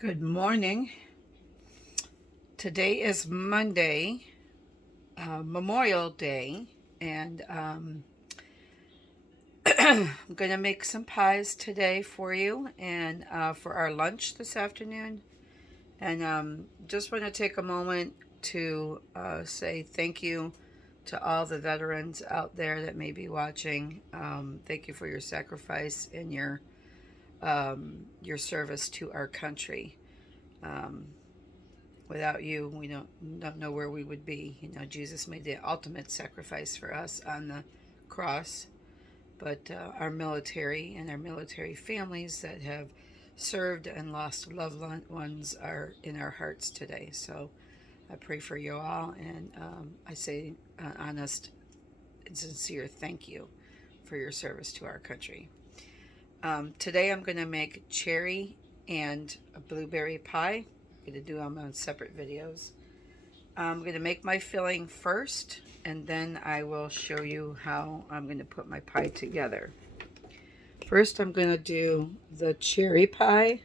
Good morning. Today is Monday, Memorial Day, and I'm going to make some pies today for you and for our lunch this afternoon. And just want to take a moment to say thank you to all the veterans out there that may be watching. Thank you for your sacrifice and your service to our country. Um, Without you, we don't know where we would be. You know, Jesus made the ultimate sacrifice for us on the cross, but our military and our military families that have served and lost loved ones are in our hearts today. So I pray for you all, and I say an honest and sincere thank you for your service to our country. Today I'm going to make cherry and a blueberry pie. I'm going to do them on separate videos. I'm going to make my filling first, and then I will show you how I'm going to put my pie together. First, I'm going to do the cherry pie.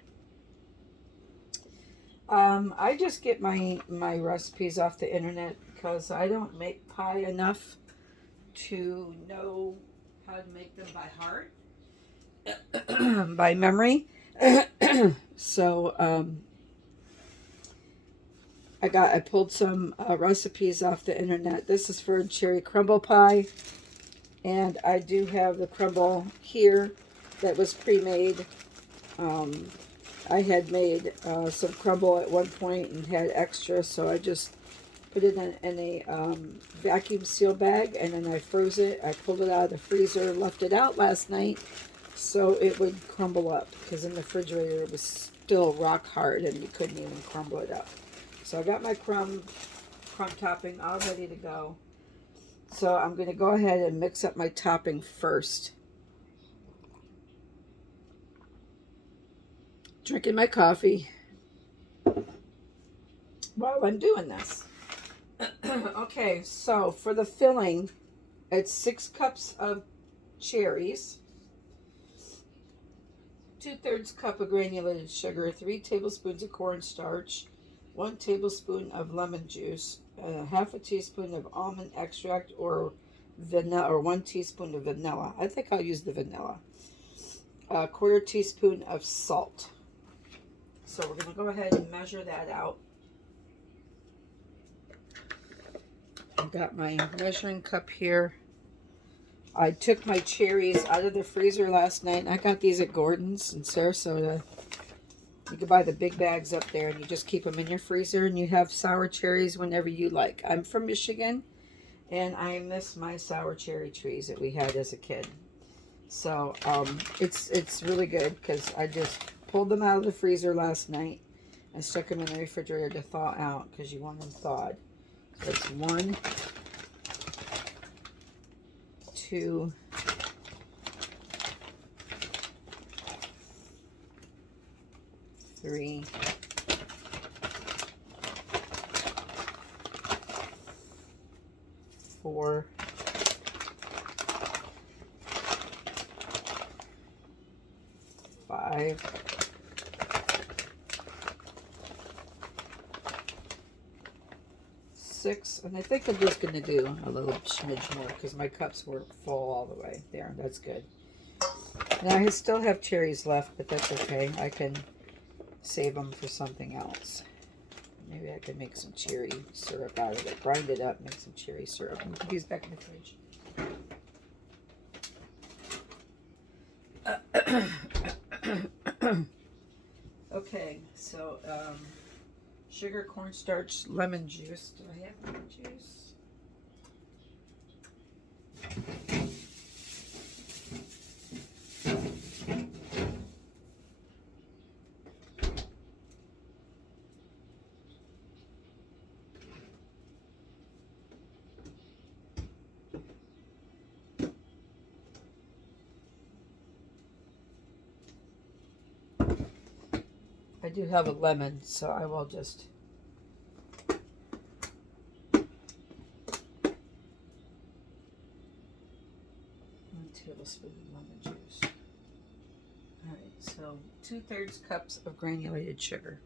I just get my recipes off the internet because I don't make pie enough to know how to make them by heart, by memory. So I pulled some recipes off the internet. This is for cherry crumble pie, and I do have the crumble here that was pre-made. I had made some crumble at one point and had extra, so I just put it in a vacuum seal bag, and then I froze it. I pulled it out of the freezer, left it out last night so it would crumble up, because in the refrigerator it was still rock hard and you couldn't even crumble it up. So I got my crumb topping all ready to go. So I'm going to go ahead and mix up my topping first. Drinking my coffee while I'm doing this. Okay, so for the filling, it's 6 cups of cherries, 2/3 cup of granulated sugar, 3 tablespoons of cornstarch, 1 tablespoon of lemon juice, half a teaspoon of almond extract or vanilla, or 1 teaspoon of vanilla. I think I'll use the vanilla. A 1/4 teaspoon of salt. So we're going to go ahead and measure that out. I've got my measuring cup here. I took my cherries out of the freezer last night, and I got these at Gordon's in Sarasota. You can buy the big bags up there, and you just keep them in your freezer, and you have sour cherries whenever you like. I'm from Michigan, and I miss my sour cherry trees that we had as a kid. So it's really good because I just pulled them out of the freezer last night and stuck them in the refrigerator to thaw out because you want them thawed. So it's 1, 2, 3, 4, 5, 6, and I think I'm just going to do a little smidge more because my cups were full all the way there. That's good. Now I still have cherries left, but that's okay. I can save them for something else. Maybe I could make some cherry syrup out of it. Grind it up, make some cherry syrup. And put these back in the fridge. Okay, so sugar, cornstarch, lemon juice. Do I have lemon juice? I do have a lemon, so I will just 1 tablespoon of lemon juice. Alright, so 2/3 cups of granulated sugar.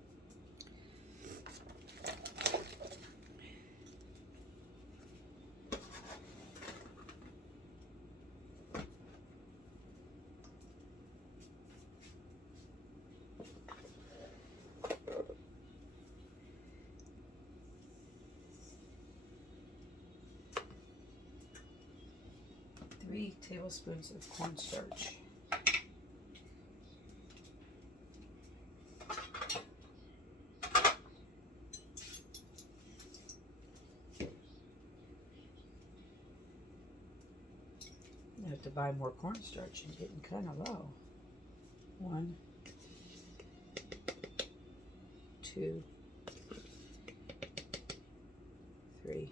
Three tablespoons of cornstarch. I have to buy more cornstarch and getting kind of low. 1, 2, 3.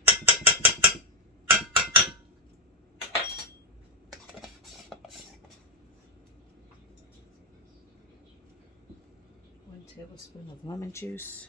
One tablespoon of lemon juice.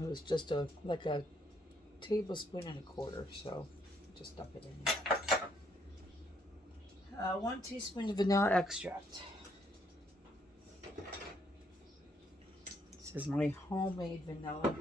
It was just like a tablespoon and a quarter, so just dump it in there. 1 teaspoon of vanilla extract. This is my homemade vanilla.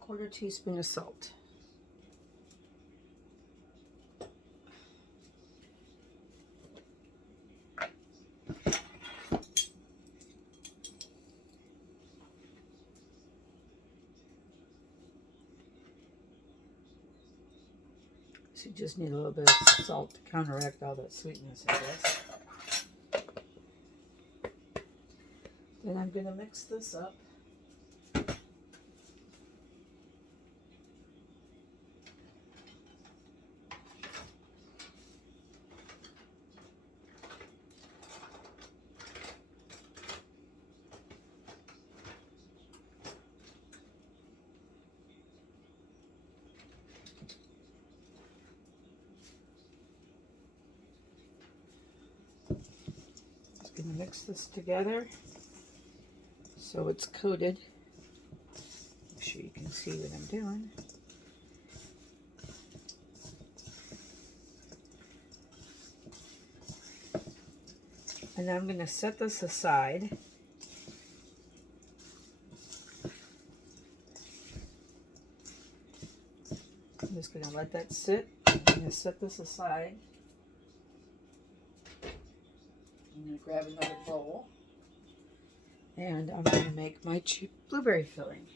Quarter teaspoon of salt. So you just need a little bit of salt to counteract all that sweetness, I guess. Then I'm going to mix this up. Just going to mix this together so it's coated. Make sure you can see what I'm doing. And I'm going to set this aside. I'm just going to let that sit. I'm going to set this aside. I'm going to grab another bowl. And I'm going to make my blueberry filling.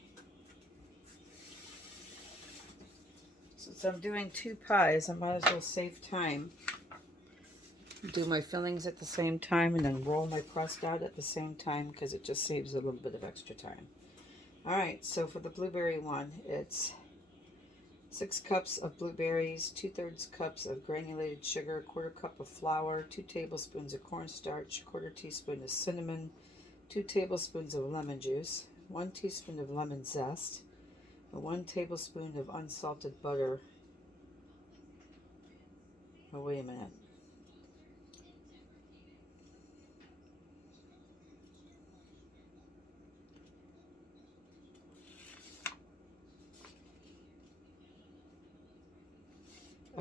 Since I'm doing 2 pies, I might as well save time. Do my fillings at the same time and then roll my crust out at the same time because it just saves a little bit of extra time. Alright, so for the blueberry one, it's 6 cups of blueberries, 2/3 cups of granulated sugar, 1/4 cup of flour, 2 tablespoons of cornstarch, 1/4 teaspoon of cinnamon, 2 tablespoons of lemon juice, 1 teaspoon of lemon zest, and 1 tablespoon of unsalted butter. Oh, wait a minute.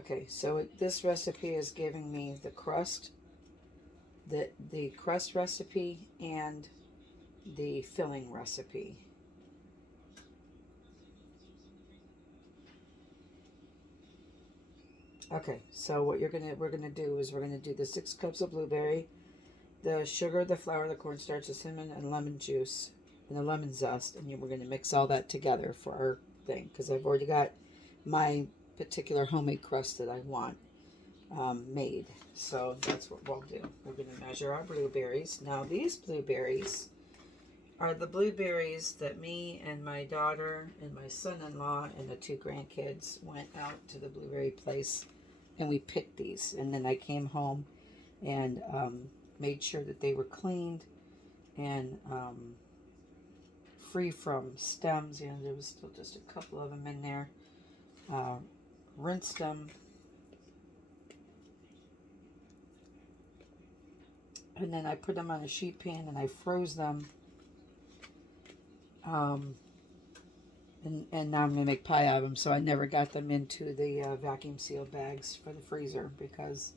Okay, so this recipe is giving me the crust, the crust recipe, and the filling recipe. Okay, so what we're gonna do is we're gonna do the 6 cups of blueberry, the sugar, the flour, the cornstarch, the cinnamon, and lemon juice, and the lemon zest, and we're gonna mix all that together for our thing because I've already got my particular homemade crust that I want made. So that's what we'll do. We're gonna measure our blueberries. Now these blueberries are the blueberries that me and my daughter and my son-in-law and the 2 grandkids went out to the blueberry place and we picked these, and then I came home and made sure that they were cleaned and free from stems. You know, there was still just a couple of them in there. Rinsed them, and then I put them on a sheet pan and I froze them. And now I'm going to make pie out of them, so I never got them into the vacuum sealed bags for the freezer because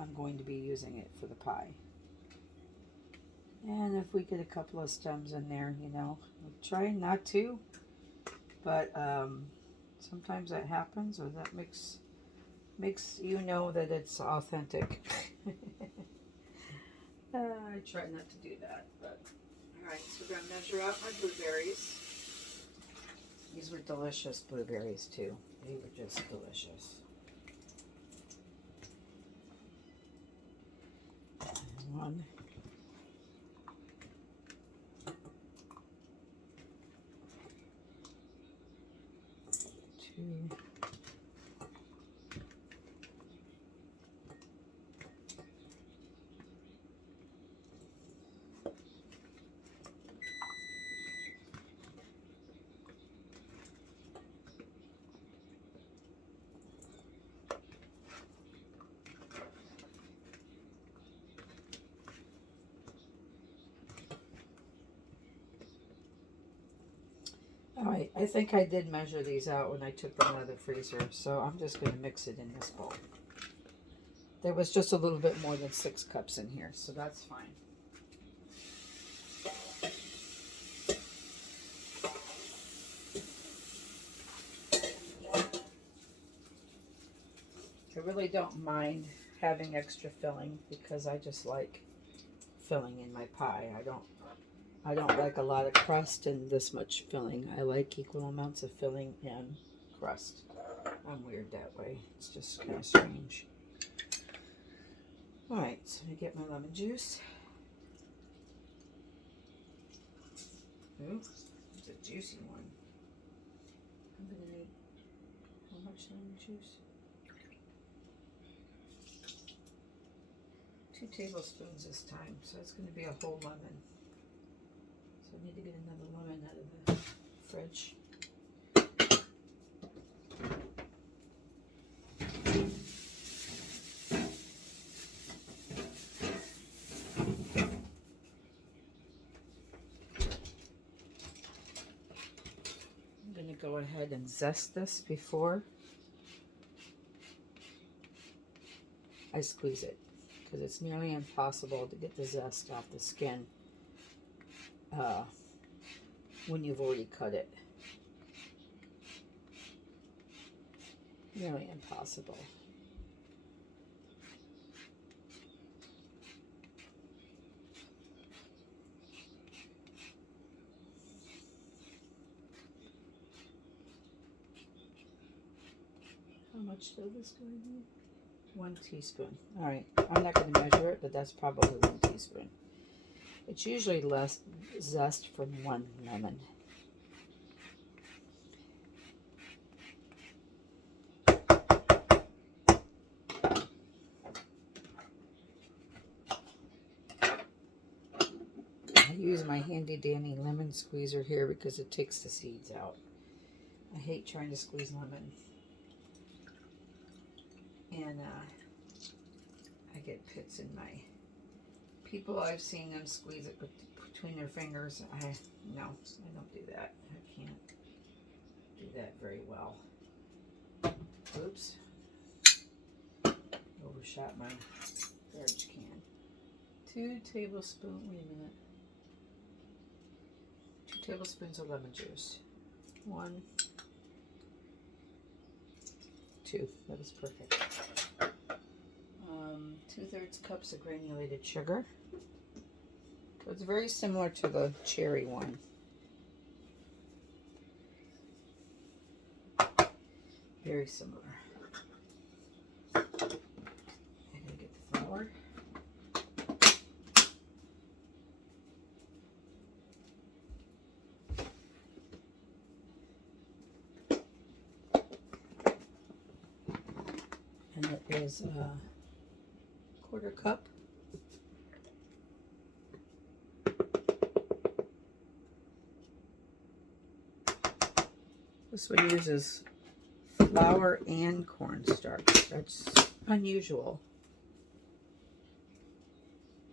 I'm going to be using it for the pie. And if we get a couple of stems in there, you know, I'm trying not to, but sometimes that happens, or that makes you know that it's authentic. I try not to do that, but alright, so we're going to measure out my blueberries. These were delicious blueberries too. They were just delicious. And 1, 2, Alright, I think I did measure these out when I took them out of the freezer, so I'm just going to mix it in this bowl. There was just a little bit more than 6 cups in here, so that's fine. I really don't mind having extra filling because I just like filling in my pie. I don't like a lot of crust and this much filling. I like equal amounts of filling and crust. I'm weird that way. It's just kind of strange. Alright, so I get my lemon juice. Ooh, it's a juicy one. I'm going to need how much lemon juice? 2 tablespoons this time, so it's going to be a whole lemon. So I need to get another lemon out of the fridge. I'm going to go ahead and zest this before I squeeze it, because it's nearly impossible to get the zest off the skin when you've already cut it. Nearly impossible. How much of this do I need? 1 teaspoon. Alright, I'm not going to measure it, but that's probably 1 teaspoon. It's usually less zest from 1 lemon. I use my handy dandy lemon squeezer here because it takes the seeds out. I hate trying to squeeze lemon. And I get pits in my... People, I've seen them squeeze it between their fingers. No, I don't do that. I can't do that very well. Oops. overshot my garbage can. 2 tablespoons, wait a minute. 2 tablespoons of lemon juice. 1, 2, that is perfect. 2/3 cups of granulated sugar. So it's very similar to the cherry one. Very similar. I'm gonna get the flour. And it is a 1/4 cup. This one uses flour and cornstarch. That's unusual.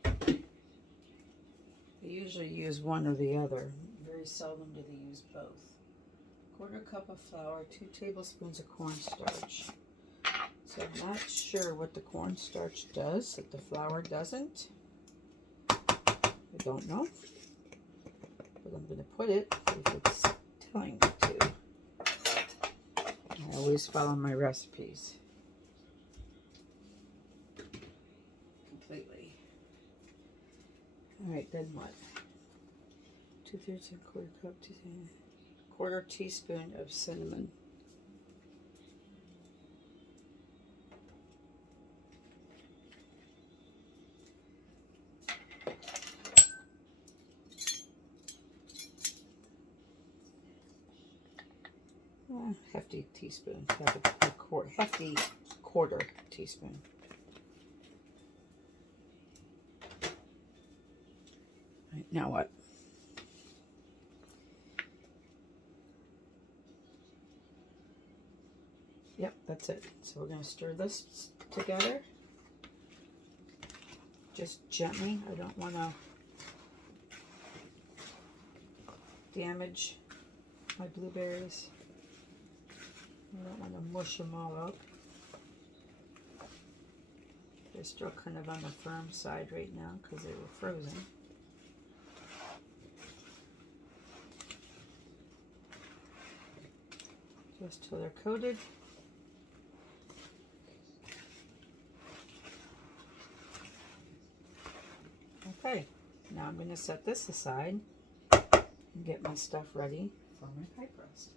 They usually use one or the other. Very seldom do they use both. 1/4 cup of flour, 2 tablespoons of cornstarch. So I'm not sure what the cornstarch does that the flour doesn't. I don't know. But I'm going to put it if it's telling me to. I always follow my recipes completely. All right, then what? 2/3 and 1/4 cup, 1/4 teaspoon of cinnamon. Hefty teaspoon, hefty 1/4 teaspoon. Right, now what? Yep, that's it. So we're going to stir this together. Just gently. I don't want to damage my blueberries. I don't want to mush them all up. They're still kind of on the firm side right now because they were frozen. Just till they're coated. Okay, now I'm going to set this aside and get my stuff ready for my pie crust.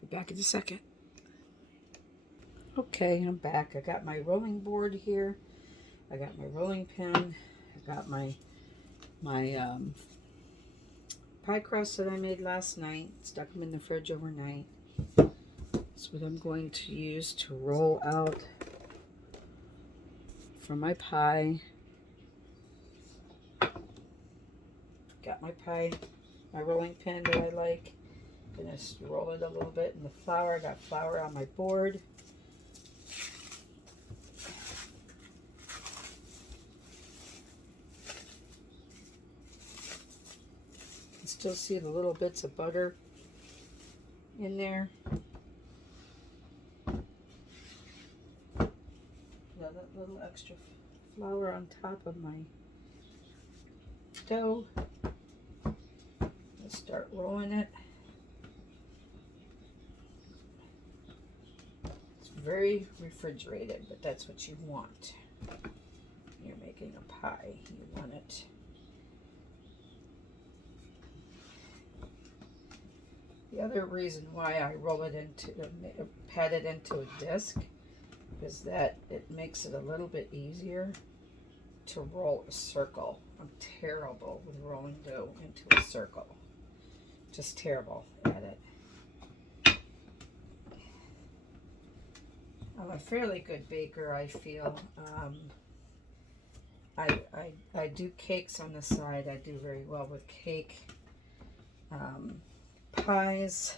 Be back in a second. Okay, I'm back. I got my rolling board here. I got my rolling pin. I got my pie crust that I made last night. Stuck them in the fridge overnight. That's what I'm going to use to roll out for my pie. Got my pie, my rolling pin that I like. Gonna roll it a little bit in the flour. I got flour on my board. You still see the little bits of butter in there. Got that little extra flour on top of my dough. Let's start rolling it. It's very refrigerated, but that's what you want. You're making a pie. You want it. The other reason why I roll it into, pat it into a disc, is that it makes it a little bit easier to roll a circle. I'm terrible with rolling dough into a circle. Just terrible at it. I'm a fairly good baker, I feel. I do cakes on the side. I do very well with cake. Pies.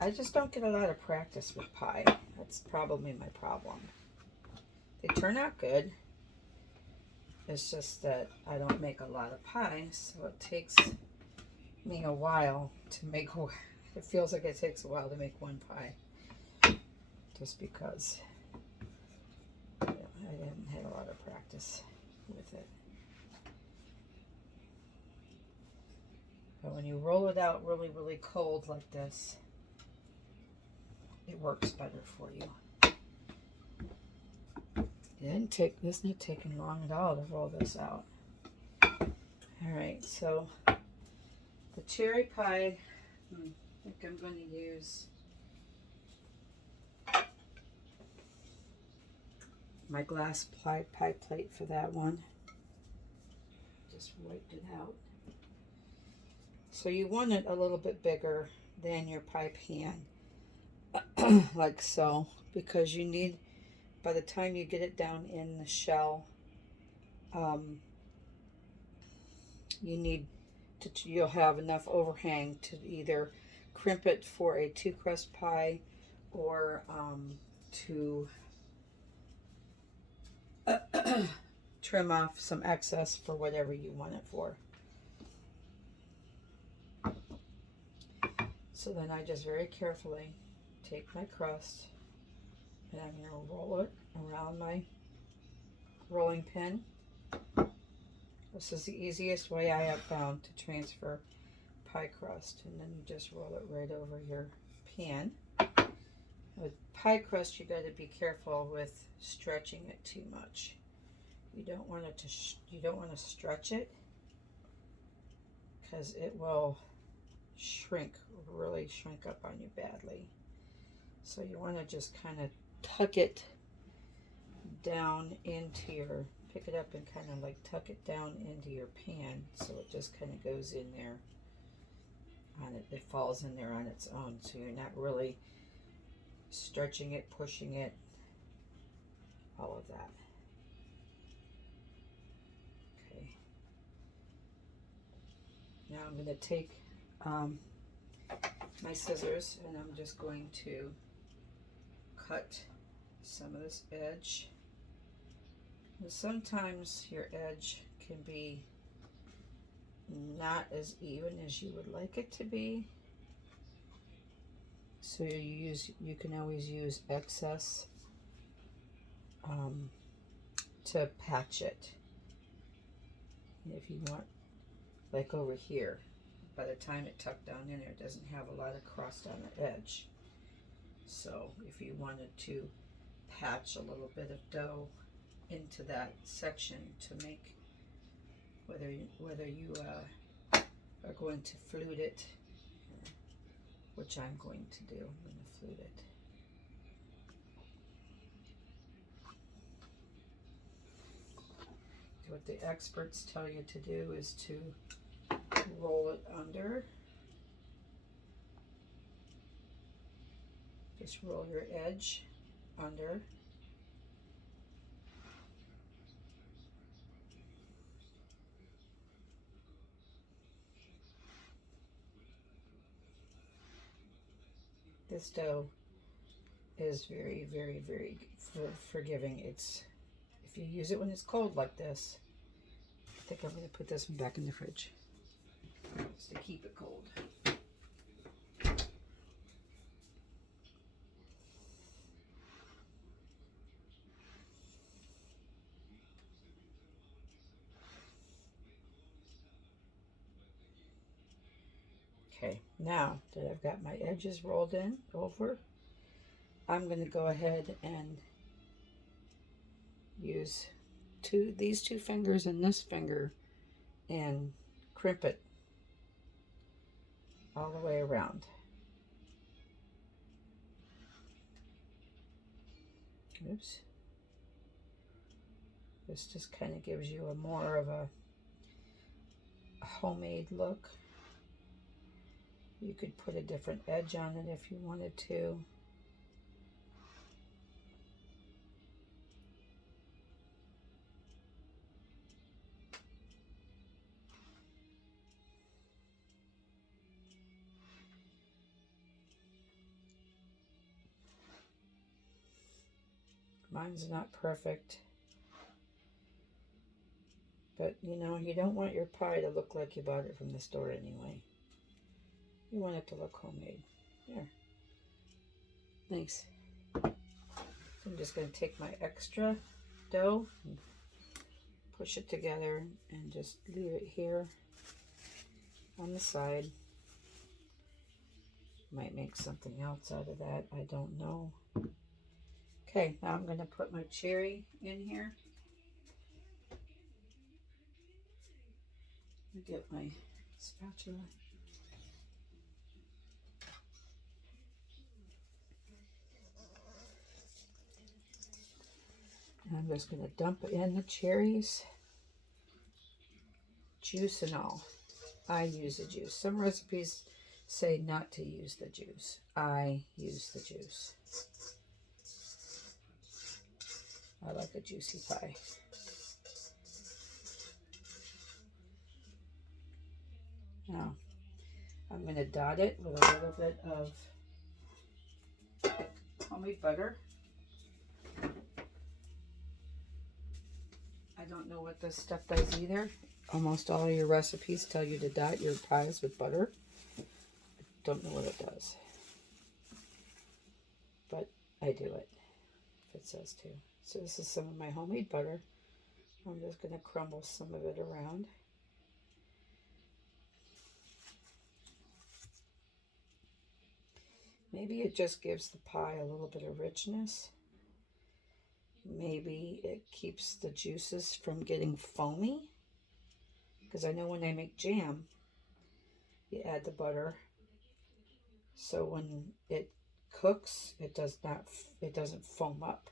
I just don't get a lot of practice with pie. That's probably my problem. They turn out good. It's just that I don't make a lot of pie, so it takes me a while to make. It feels like it takes a while to make one pie, just because I haven't had a lot of practice with it. But when you roll it out really, really cold like this, it works better for you. This isn't taking long at all to roll this out. All right, so the cherry pie, I think I'm going to use my glass pie plate for that one. Just wiped it out. So you want it a little bit bigger than your pie pan, like so, because you need, by the time you get it down in the shell, you'll have enough overhang to either crimp it for a 2-crust pie or to trim off some excess for whatever you want it for. So then I just very carefully take my crust and I'm going to roll it around my rolling pin. This is the easiest way I have found to transfer pie crust, and then you just roll it right over your pan. With pie crust, you got to be careful with stretching it too much. You don't want it to stretch it, because it will really shrink up on you badly. So you want to just kind of tuck it down into your, pick it up and kind of like tuck it down into your pan, so it just kind of goes in there on it. It falls in there on its own, so you're not really stretching it, pushing it, all of that. Okay. Now I'm going to take my scissors and I'm just going to cut some of this edge. And sometimes your edge can be not as even as you would like it to be. So you can always use excess to patch it. If you want, like over here, by the time it tucked down in there, it doesn't have a lot of crust on the edge. So if you wanted to patch a little bit of dough into that section to make, whether you are going to flute it, which I'm going to do. I'm going to flute it. What the experts tell you to do is to roll it under. Just roll your edge under. This dough is very, very, very forgiving. It's, if you use it when it's cold like this, I think I'm going to put this one back in the fridge just to keep it cold. Okay, now that I've got my edges rolled in over, I'm going to go ahead and use these two fingers and this finger and crimp it all the way around. Oops. This just kind of gives you a more of a homemade look. You could put a different edge on it if you wanted to. Mine's not perfect. But, you know, you don't want your pie to look like you bought it from the store anyway. You want it to look homemade. There. Nice. So I'm just going to take my extra dough and push it together and just leave it here on the side. Might make something else out of that. I don't know. Okay, now I'm going to put my cherry in here. Let me get my spatula. And I'm just going to dump in the cherries, juice and all. I use the juice. Some recipes say not to use the juice. I use the juice. I like a juicy pie. Now, I'm going to dot it with a little bit of homemade butter. I don't know what this stuff does either. Almost all of your recipes tell you to dot your pies with butter. I don't know what it does, but I do it if it says to. So this is some of my homemade butter. I'm just going to crumble some of it around. Maybe it just gives the pie a little bit of richness. Maybe it keeps the juices from getting foamy. Because I know when I make jam, you add the butter. So when it cooks, it doesn't foam up.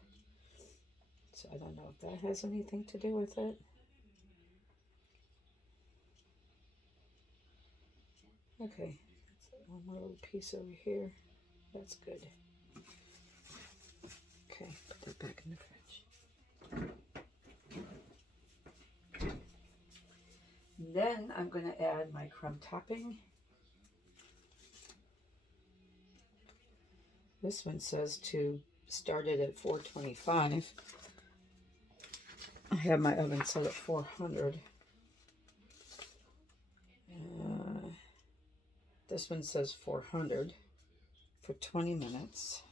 So I don't know if that has anything to do with it. Okay, one more little piece over here. That's good. Okay, put that back in the fridge. Then I'm going to add my crumb topping. This one says to start it at 425. I have my oven set at 400. This one says 400 for 20 minutes.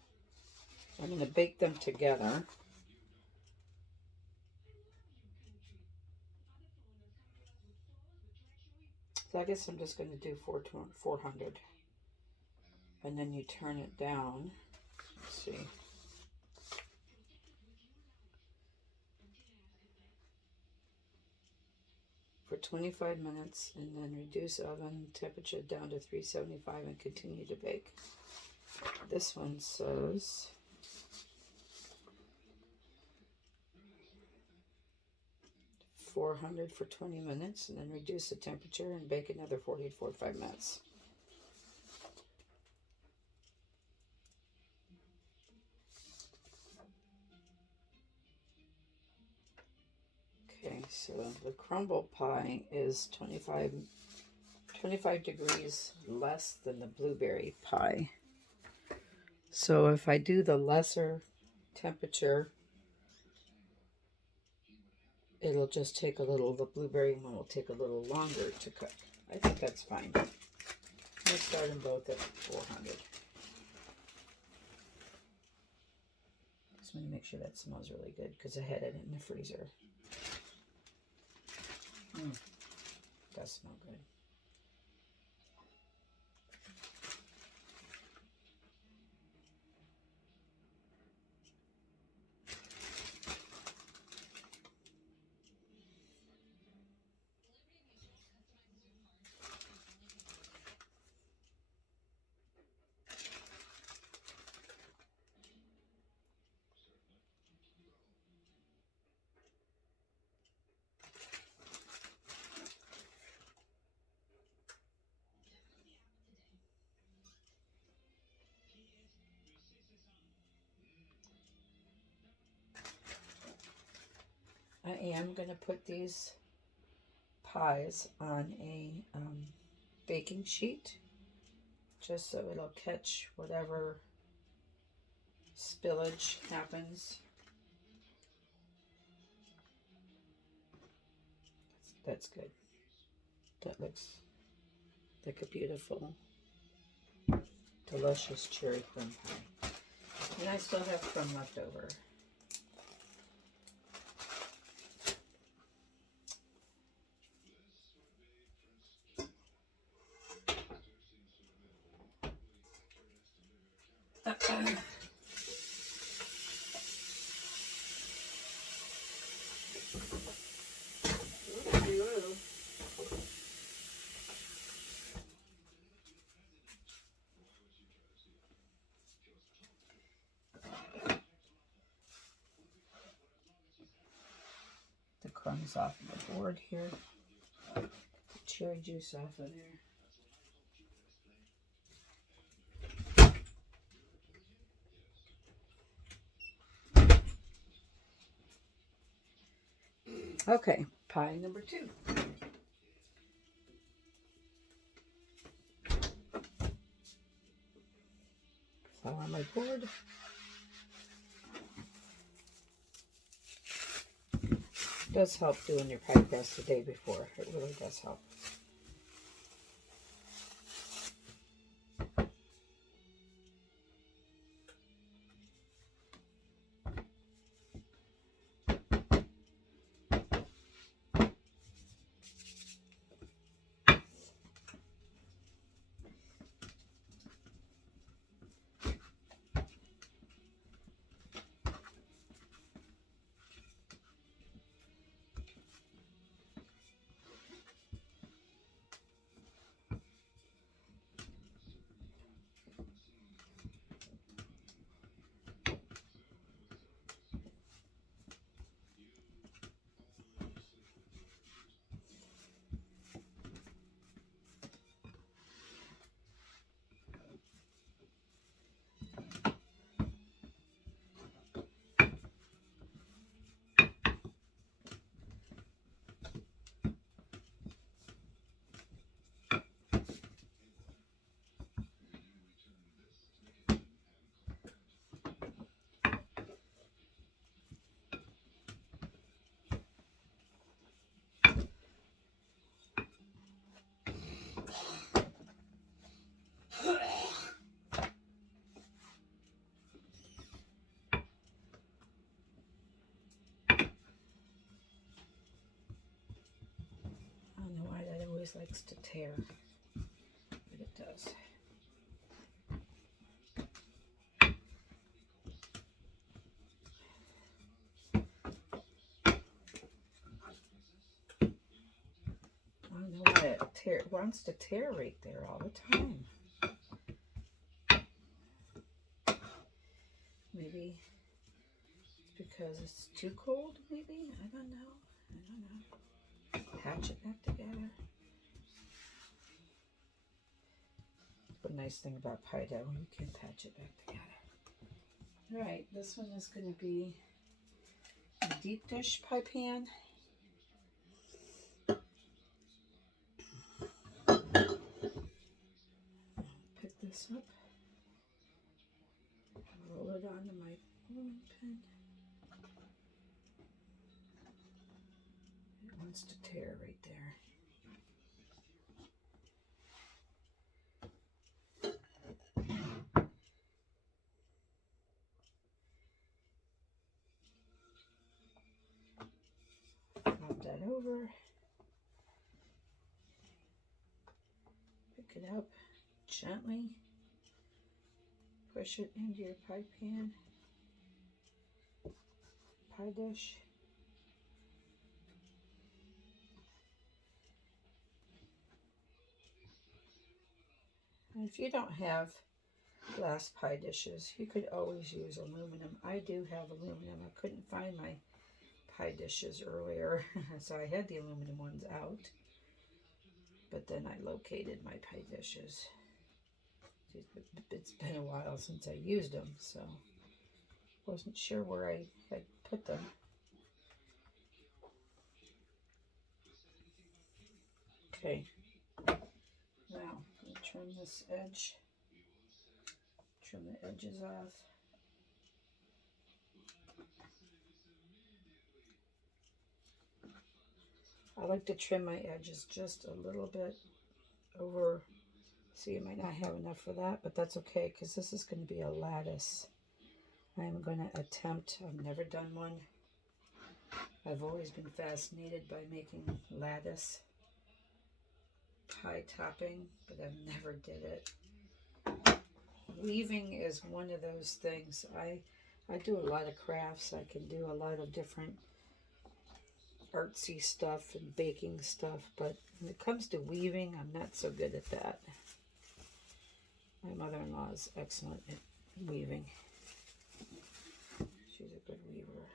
I'm going to bake them together. So I guess I'm just going to do 400. And then you turn it down. Let's see. For 25 minutes, and then reduce oven temperature down to 375 and continue to bake. This one says 400 for 20 minutes, and then reduce the temperature and bake another 40 to 45 minutes. Okay, so the crumble pie is 25 degrees less than the blueberry pie. So if I do the lesser temperature, it'll just take a little, the blueberry one will take a little longer to cook. I think that's fine. Let's start them both at 400. Just want to make sure that smells really good because I had it in the freezer. Does smell good. I am going to put these pies on a baking sheet just so it'll catch whatever spillage happens. That's good. That looks like a beautiful, delicious cherry plum pie. And I still have crumb left over. The crumbs off of the board here. The cherry juice off of there. Okay, pie number 2. Flour on my board. It does help doing your pie crust the day before. It really does help. I don't know why that always likes to tear, but it does. I don't know why it wants to tear right there all the time. Maybe it's because it's too cold, maybe? I don't know. Patch it back together. The nice thing about pie dough, you can patch it back together. Alright, this one is going to be a deep dish pie pan. Pick this up, roll it onto my rolling pin. It wants to tear right there. Flop that over. Pick it up gently. Push it into your pie pan, pie dish. And if you don't have glass pie dishes, you could always use aluminum. I do have aluminum. I couldn't find my pie dishes earlier, so I had the aluminum ones out. But then I located my pie dishes. It's been a while since I used them, so wasn't sure where I had put them. Okay, now I'm going to trim this edge, trim the edges off. I like to trim my edges just a little bit over. So you might not have enough for that, but that's okay because this is going to be a lattice. I'm going to attempt, I've never done one. I've always been fascinated by making lattice pie topping, but I've never did it. Weaving is one of those things. I do a lot of crafts. I can do a lot of different artsy stuff and baking stuff, but when it comes to weaving, I'm not so good at that. My mother-in-law is excellent at weaving. She's a good weaver.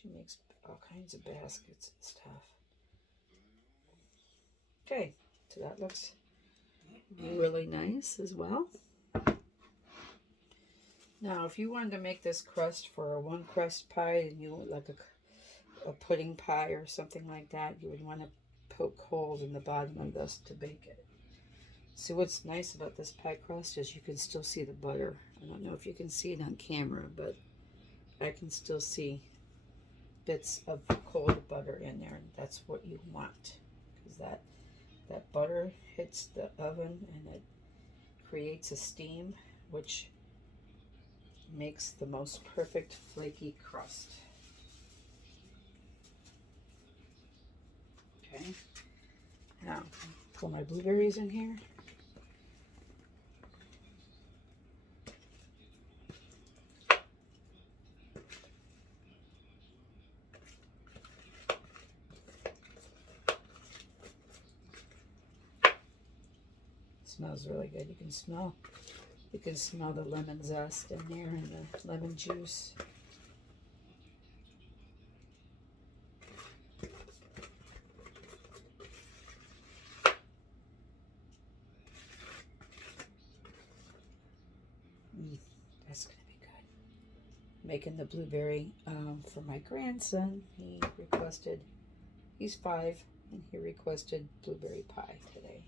She makes all kinds of baskets and stuff. Okay, so that looks really nice as well. Now, if you wanted to make this crust for a one crust pie, and you like a pudding pie or something like that, you would want to poke holes in the bottom of this to bake it. So what's nice about this pie crust is you can still see the butter. I don't know if you can see it on camera, but I can still see bits of cold butter in there, and that's what you want, because that butter hits the oven and it creates a steam, which makes the most perfect flaky crust. Okay, now pour my blueberries in here. Smells really good. You can smell the lemon zest in there and the lemon juice. That's gonna be good. Making the blueberry for my grandson. He's 5, and he requested blueberry pie today.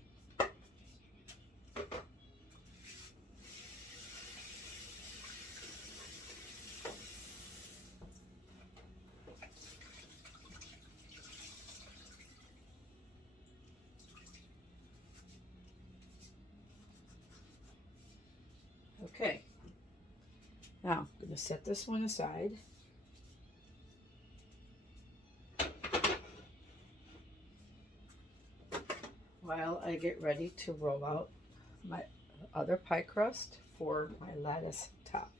Okay, now I'm going to set this one aside. While I get ready to roll out my other pie crust for my lattice top.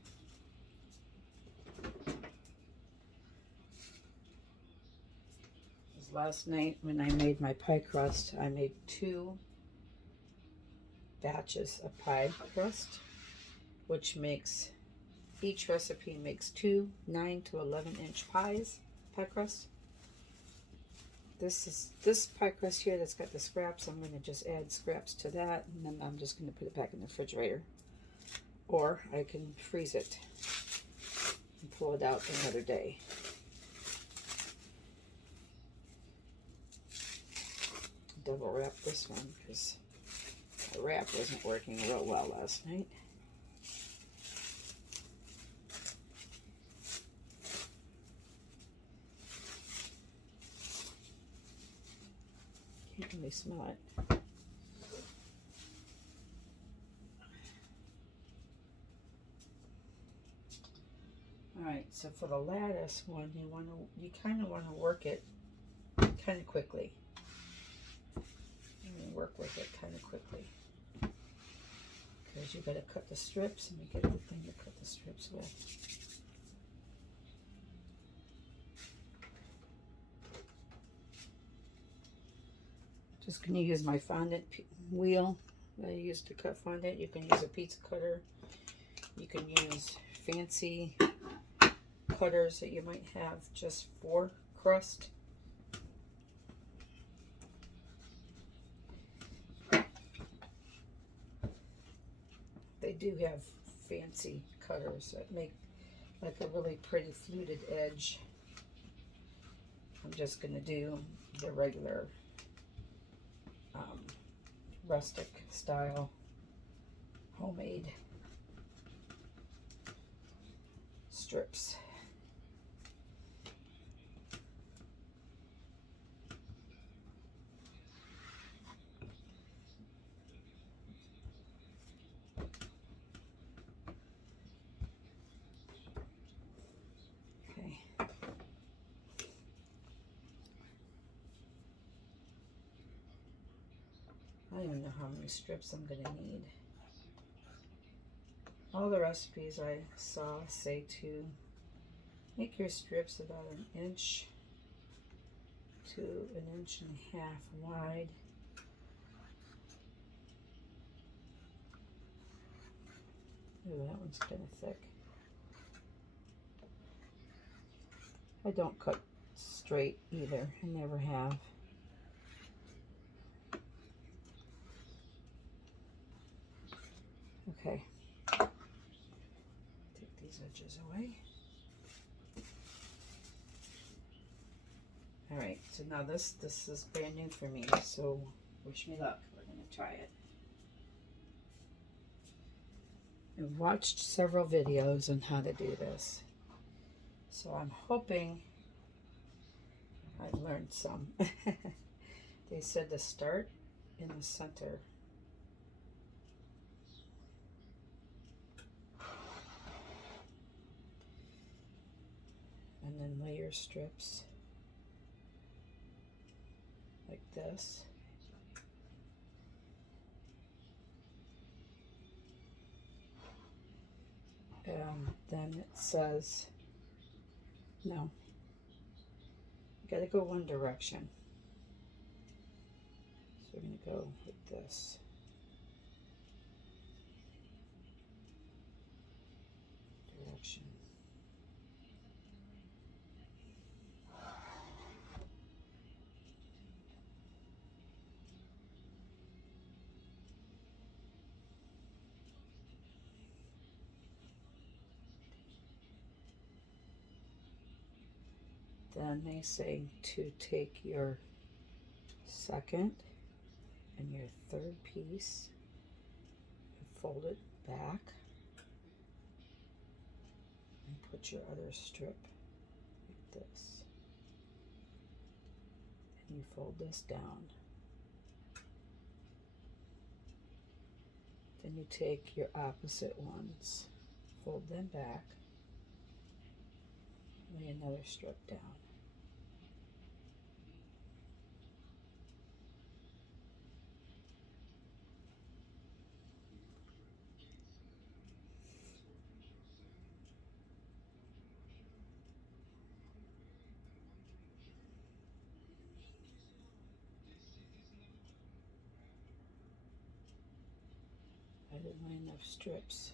Last night when I made my pie crust, I made 2 batches of pie crust, which makes, each recipe makes 2 9 to 11 inch pie crust. This pie crust here that's got the scraps, I'm going to just add scraps to that, and then I'm just going to put it back in the refrigerator. Or I can freeze it and pull it out another day. Double wrap this one because the wrap wasn't working real well last night. Can't really smell it. All right, so for the lattice one, you kind of want to work it kind of quickly. Work with it kind of quickly because you got to cut the strips, and you get the thing to cut the strips with. Just going to use my fondant wheel that I use to cut fondant. You can use a pizza cutter. You can use fancy cutters that you might have just for crust. They do have fancy cutters that make like a really pretty fluted edge. I'm just going to do the regular rustic style homemade strips. I don't even know how many strips I'm going to need. All the recipes I saw say to make your strips about 1 inch to 1.5 inches wide. Ooh, that one's kind of thick. I don't cut straight either. I never have. Okay. Take these edges away. All right, so now this is brand new for me, so wish me luck. We're gonna try it. I've watched several videos on how to do this, so I'm hoping I've learned some. They said to start in the center. And then layer strips like this. Then it says, no, you gotta go one direction. So we're gonna go like this. Direction. Then they say to take your second and your third piece and fold it back and put your other strip like this. And you fold this down. Then you take your opposite ones, fold them back, lay another strip down. I didn't lay enough strips.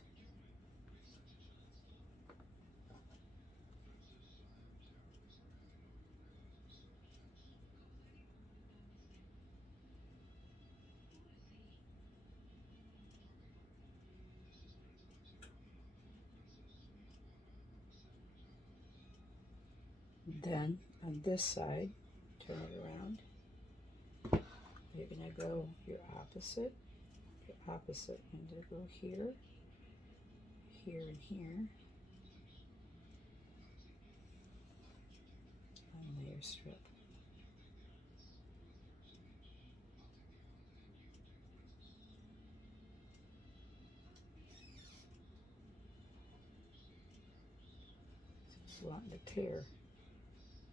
Then on this side, turn it around. You're gonna go your opposite. Your opposite. I'm gonna go here, here, and here. And layer strip. So wanting to tear.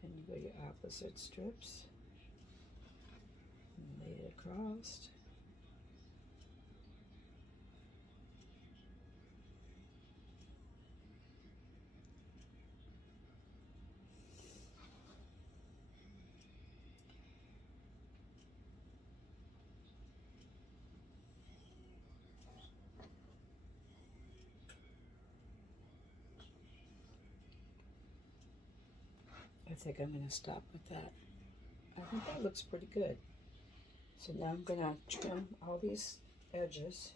And you go your opposite strips. And lay it across. I think I'm going to stop with that. I think that looks pretty good. So now I'm going to trim all these edges.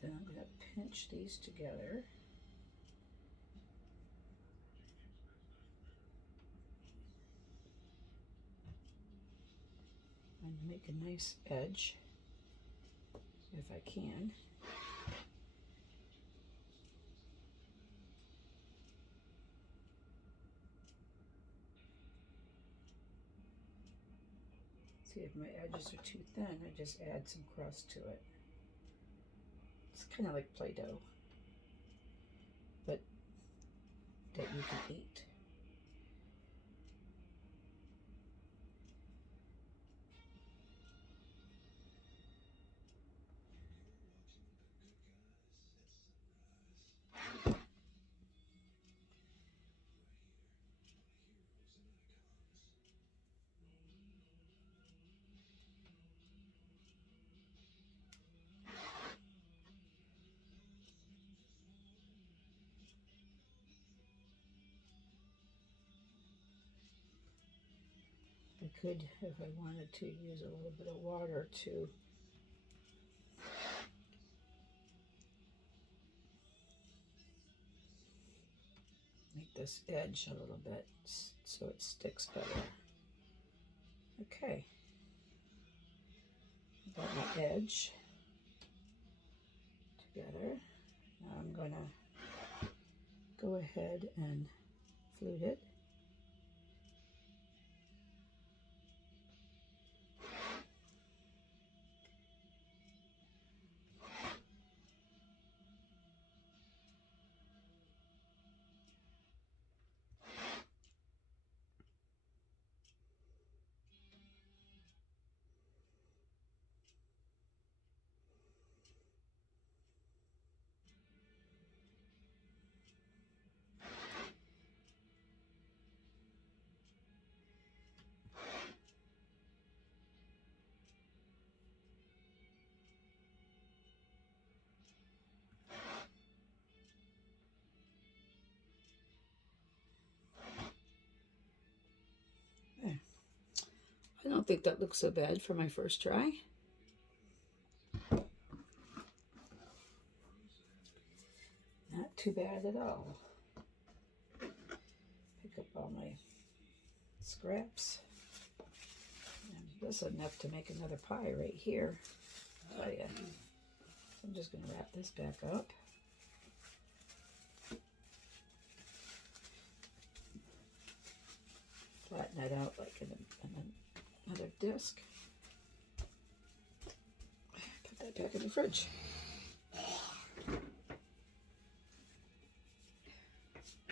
Then I'm going to pinch these together. And make a nice edge, if I can. See if my edges are too thin, I just add some crust to it. It's kind of like Play-Doh, but that you can eat. I could, if I wanted to, use a little bit of water to make this edge a little bit so it sticks better. Okay, got my edge together. Now I'm going to go ahead and flute it. I don't think that looks so bad for my first try. Not too bad at all. Pick up all my scraps. And this is enough to make another pie right here. Oh yeah. So I'm just going to wrap this back up. Flatten it out like another disc. Put that back in the fridge.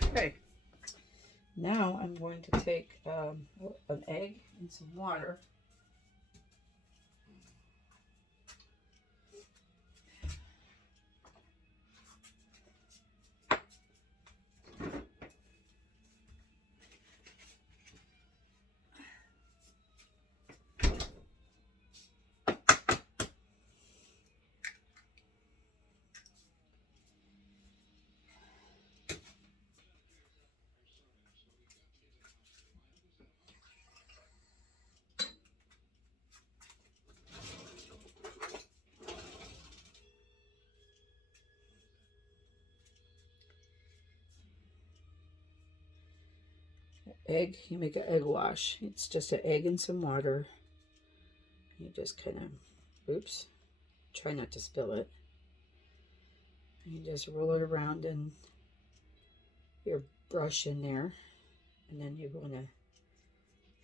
Okay, now I'm going to take an egg and some water. Egg, you make an egg wash. It's just an egg and some water. You just kind of, oops, try not to spill it. You just roll it around in your brush in there, and then you're going to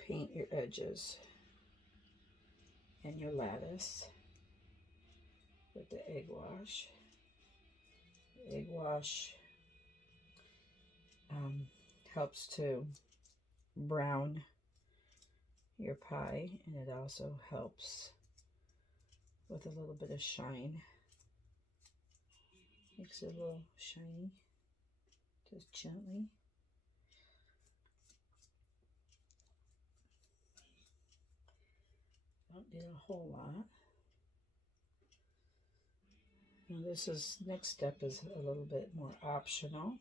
paint your edges and your lattice with the egg wash. The egg wash helps to brown your pie, and it also helps with a little bit of shine. Makes it a little shiny, just gently. Don't need a whole lot. Now next step is a little bit more optional.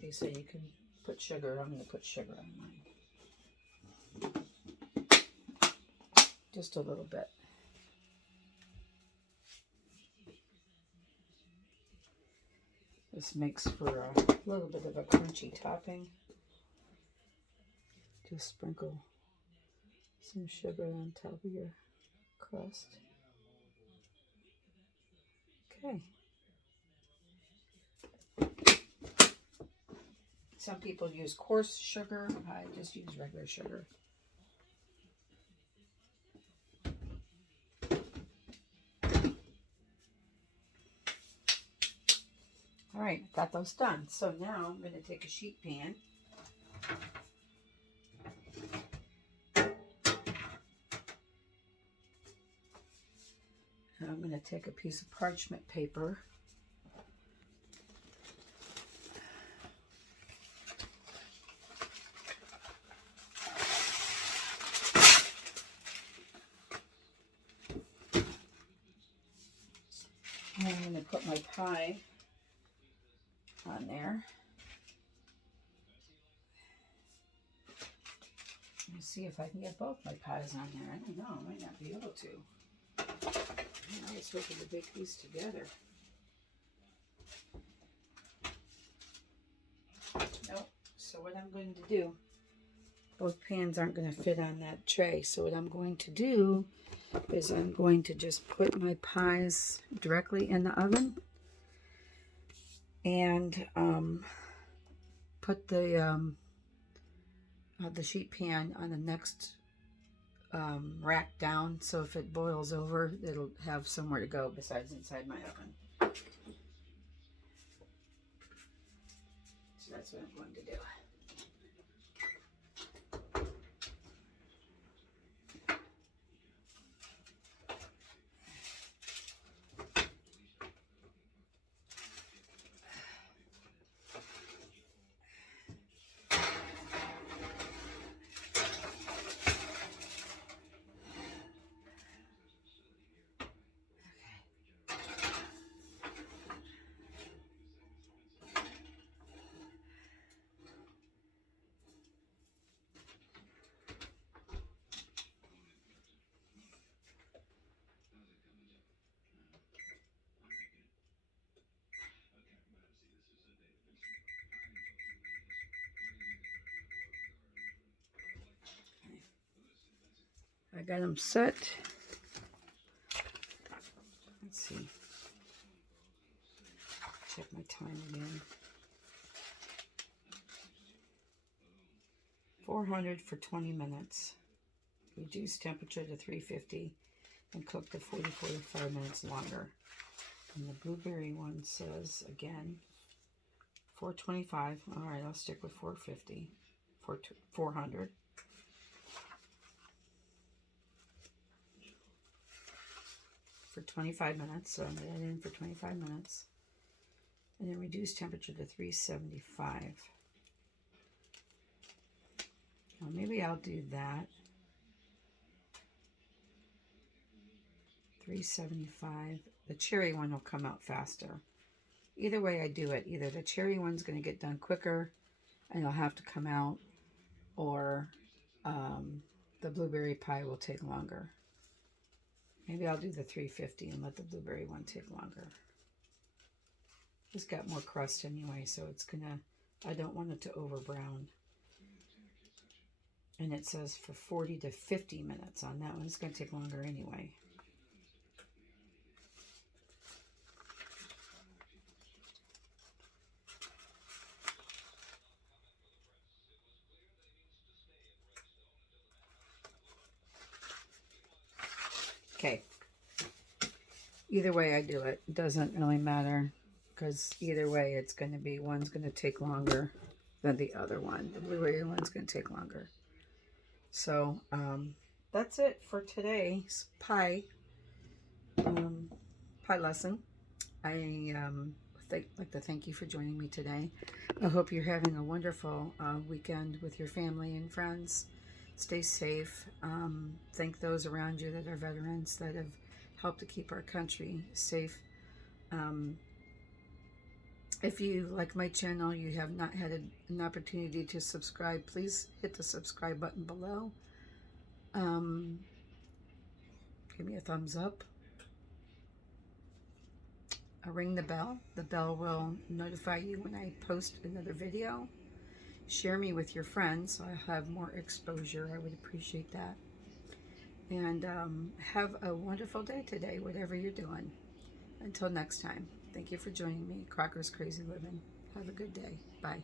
They say you can put sugar. I'm going to put sugar on mine. Just a little bit. This makes for a little bit of a crunchy topping. Just sprinkle some sugar on top of your crust. Okay. Some people use coarse sugar. I just use regular sugar. right, got those done. So now I'm going to take a sheet pan. And I'm going to take a piece of parchment paper. And I'm going to put my pie on there. Let me see if I can get both my pies on there. I don't know. I might not be able to. I was hoping to bake these together. Nope. So what I'm going to do, both pans aren't going to fit on that tray. So what I'm going to do is I'm going to just put my pies directly in the oven and put the sheet pan on the next rack down, so if it boils over, it'll have somewhere to go besides inside my oven. So that's what I'm going to do. I got them set. Let's see. Check my time again. 400 for 20 minutes. Reduce temperature to 350 and cook to 45 minutes longer. And the blueberry one says, again, 425. All right, I'll stick with 450. 400. For 25 minutes, so I'm going to add in for 25 minutes. And then reduce temperature to 375. Well, maybe I'll do that. 375. The cherry one will come out faster. Either way I do it, either the cherry one's going to get done quicker and it'll have to come out, or the blueberry pie will take longer. Maybe I'll do the 350 and let the blueberry one take longer. It's got more crust anyway, so it's gonna, I don't want it to over brown. And it says for 40 to 50 minutes on that one. It's gonna take longer anyway. Okay. Either way I do it, it doesn't really matter, because either way it's going to be, one's going to take longer than the other one. The blueberry one's going to take longer. So that's it for today's pie lesson. I like to thank you for joining me today. I hope you're having a wonderful weekend with your family and friends. Stay safe. Thank those around you that are veterans that have helped to keep our country safe. If you like my channel, you have not had an opportunity to subscribe, please hit the subscribe button below. Give me a thumbs up. Ring the bell. The bell will notify you when I post another video. Share me with your friends so I have more exposure. I would appreciate that. And have a wonderful day today, whatever you're doing. Until next time, thank you for joining me. Crocker's Crazy Living. Have a good day. Bye.